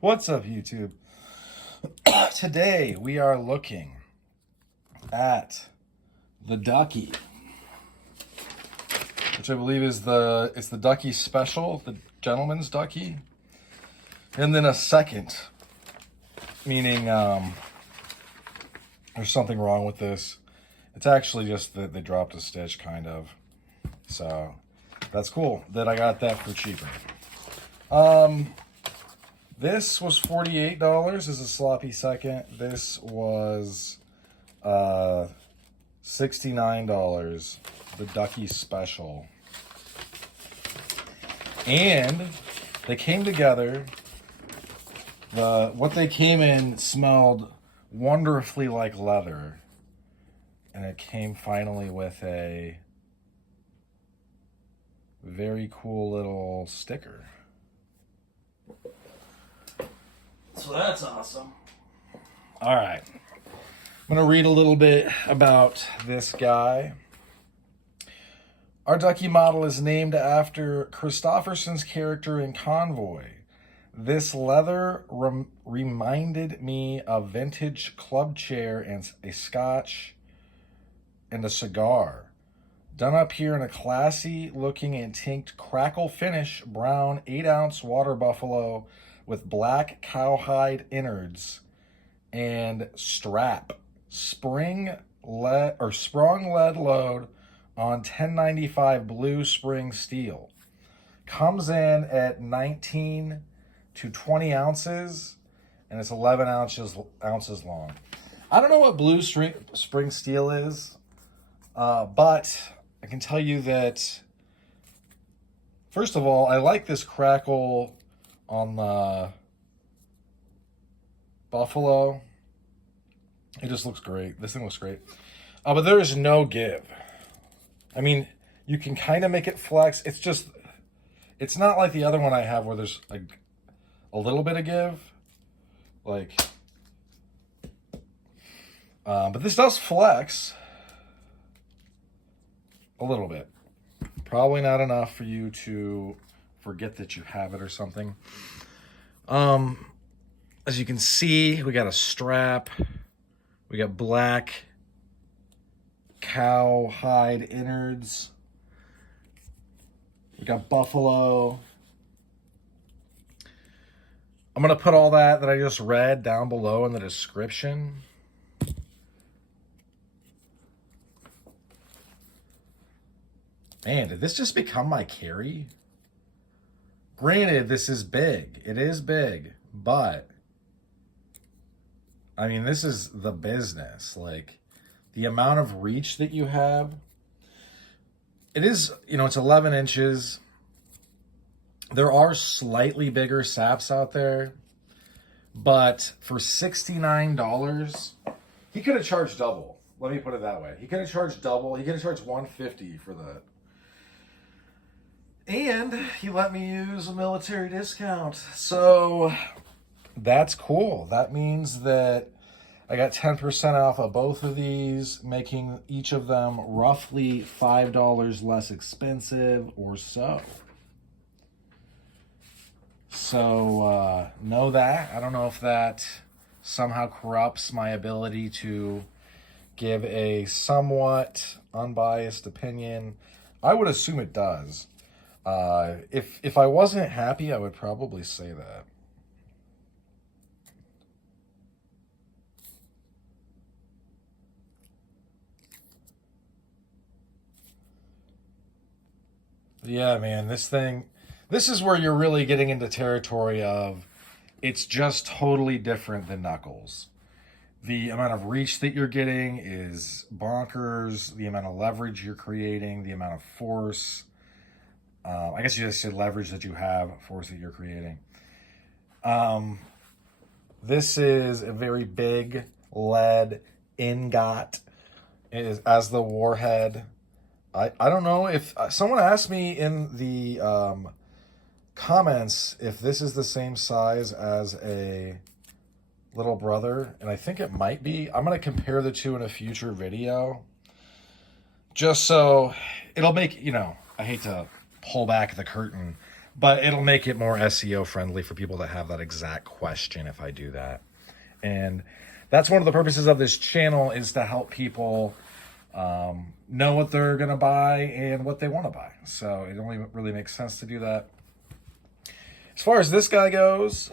What's up, YouTube? Today we are looking at the Ducky, which I believe is it's the Ducky Special, the Gentleman's Ducky, and then a second, meaning there's something wrong with this. It's actually just that they dropped a stitch, kind of. So that's cool that I got that for cheaper. This was $48 as a sloppy second. This was $69, the Ducky Special. And they came together. What they came in smelled wonderfully like leather. And it came finally with a very cool little sticker. So that's awesome. All right. I'm going to read a little bit about this guy. Our Ducky model is named after Kristofferson's character in Convoy. This leather reminded me of vintage club chair and a scotch and a cigar. Done up here in a classy looking antiqued crackle finish, brown 8-ounce water buffalo with black cowhide innards and strap. Sprung lead load on 1095 blue spring steel. Comes in at 19 to 20 ounces and it's 11 ounces long. I don't know what blue spring steel is, but I can tell you that, first of all, I like this crackle on the buffalo. It just looks great. This thing looks great. But there is no give. I mean, you can kind of make it flex. It's not like the other one I have where there's like a little bit of give. But this does flex a little bit. Probably not enough for you to forget that you have it or something. As you can see, we got a strap. We got black cowhide innards. We got buffalo. I'm going to put all that I just read down below in the description. Man, did this just become my carry? Granted, this is big. It is big, but I mean, this is the business. Like, the amount of reach that you have. It is, it's 11 inches. There are slightly bigger saps out there, but for $69, he could have charged double. Let me put it that way. He could have charged double. He could have charged $150 for that. And he let me use a military discount. So that's cool. That means that I got 10% off of both of these, making each of them roughly $5 less expensive or so. So know that. I don't know if that somehow corrupts my ability to give a somewhat unbiased opinion. I would assume it does. If I wasn't happy, I would probably say that. Yeah, man, this is where you're really getting into territory of it's just totally different than Knuckles. The amount of reach that you're getting is bonkers. The amount of leverage you're creating, the amount of force. I guess you just said leverage that you have, force that you're creating. This is a very big lead ingot as the warhead. I don't know if someone asked me in the comments if this is the same size as a little brother, and I think it might be. I'm going to compare the two in a future video, just so it'll make, I hate to pull back the curtain, But it'll make it more SEO friendly for people that have that exact question if I do that. And that's one of the purposes of this channel, is to help people know what they're going to buy and what they want to buy. So it only really makes sense to do that. As far as this guy goes,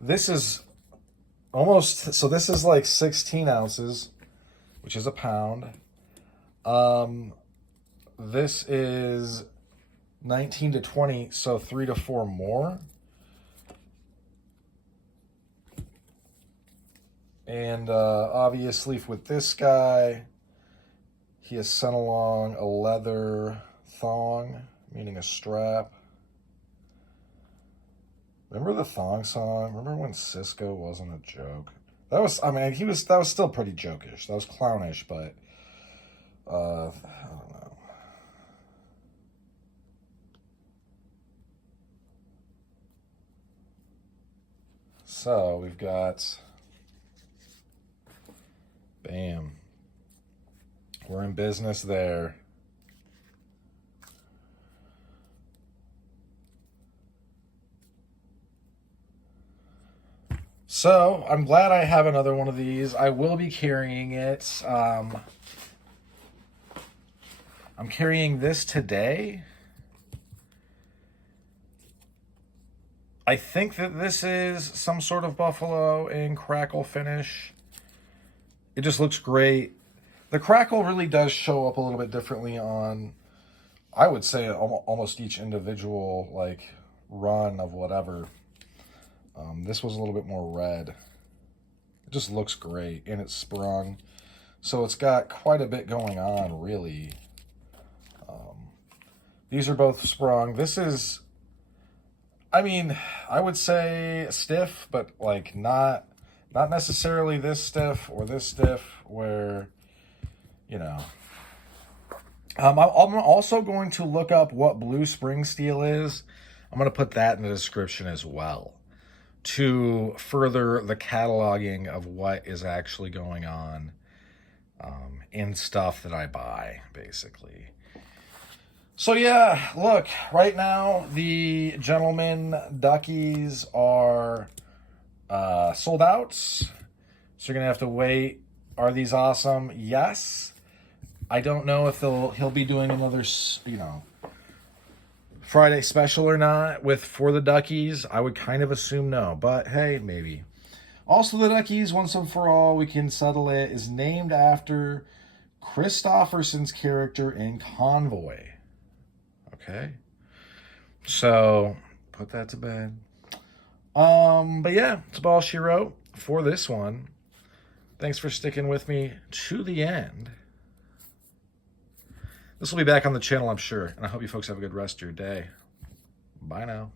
this is almost, so this is like 16 ounces, which is a pound. This is 19 to 20, so 3 to 4 more. And obviously with this guy, he has sent along a leather thong, meaning a strap. Remember the thong song? Remember when Cisco wasn't a joke? That was, I mean, that was still pretty jokish. That was clownish, but I don't know. So we've got, bam. We're in business there. So I'm glad I have another one of these. I will be carrying it. I'm carrying this today. I think that this is some sort of buffalo and crackle finish. It just looks great. The crackle really does show up a little bit differently on, I would say, almost each individual like run of whatever. This was a little bit more red. It just looks great, and it's sprung. So it's got quite a bit going on, really. These are both sprung. This is, I mean, I would say stiff, but like not necessarily this stiff or this stiff where, you know. I'm also going to look up what blue spring steel is. I'm going to put that in the description as well, to further the cataloging of what is actually going on in stuff that I buy, basically. So yeah, look, right now the gentleman Duckies are sold out. So you're going to have to wait. Are these awesome? Yes. I don't know if he'll be doing another, you know, Friday special or not for the Duckies. I would kind of assume no, but hey, maybe. Also, the Duckies, once and for all, we can settle it, is named after Kristofferson's character in Convoy. Okay, so put that to bed. But yeah, it's all she wrote for this one. Thanks for sticking with me to the end. This will be back on the channel, I'm sure, and I hope you folks have a good rest of your day. Bye now.